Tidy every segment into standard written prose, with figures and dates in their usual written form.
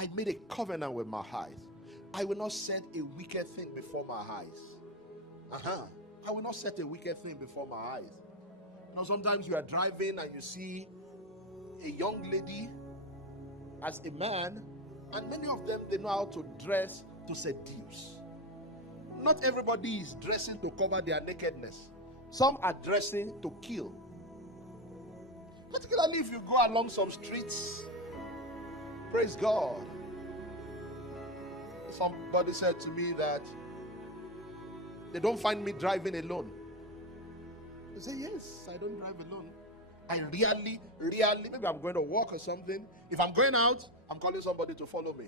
I made a covenant with my eyes. I will not set a wicked thing before my eyes. I will not set a wicked thing before my eyes. You know, sometimes you are driving and you see a young lady as a man, and many of them, they know how to dress to seduce. Not everybody is dressing to cover their nakedness. Some are dressing to kill. Particularly if you go along some streets. Praise God. Somebody said to me that they don't find me driving alone. I say, yes, I don't drive alone. I really, maybe I'm going to walk or something. If I'm going out, I'm calling somebody to follow me.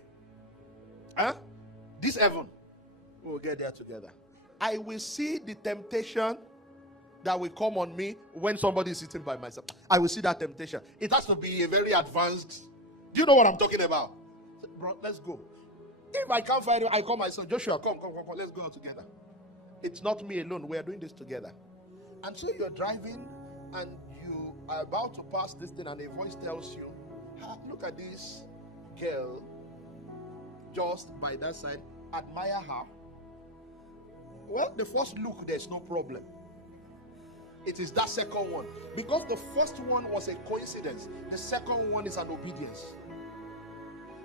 This heaven, we'll get there together. I will see the temptation that will come on me when somebody is sitting by myself. I will see that temptation. It has to be a very advanced. Do you know what I'm talking about? Bro, let's go. If I can't find it, I call myself. Joshua, come, let's go out together. It's not me alone. We are doing this together. And so you're driving and you are about to pass this thing and a voice tells you, look at this girl just by that side. Admire her. Well, the first look, there's no problem. It is that second one. Because the first one was a coincidence. The second one is an obedience.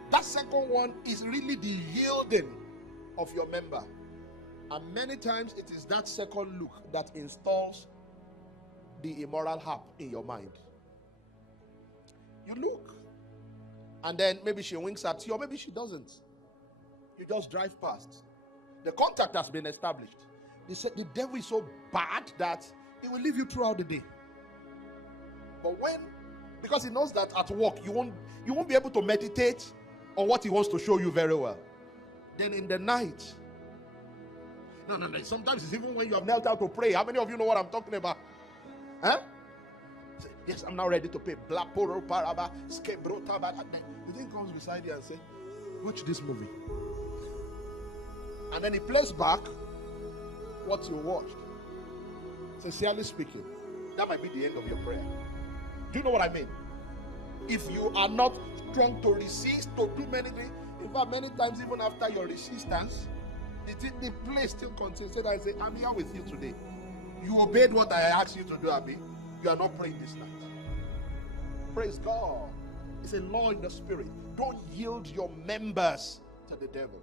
That second one is really the yielding of your member. And many times it is that second look that installs the immoral harp in your mind. You look, and then maybe she winks at you, or maybe she doesn't. You just drive past. The contact has been established. They said the devil is so bad that he will leave you throughout the day. But because he knows that at work you won't be able to meditate on what he wants to show you very well. Then in the night, no. Sometimes it's even when you have knelt out to pray. How many of you know what I'm talking about? Yes, I'm now ready to pay. The thing comes beside you and say, watch this movie. And then he plays back what you watched. Sincerely speaking, that might be the end of your prayer. Do you know what I mean? If you are not strong to resist, to do many things, in fact, many times even after your resistance, the play still continues. So I say, I'm here with you today. You obeyed what I asked you to do, Abi. You are not praying this night. Praise God. It's a law in the spirit. Don't yield your members to the devil.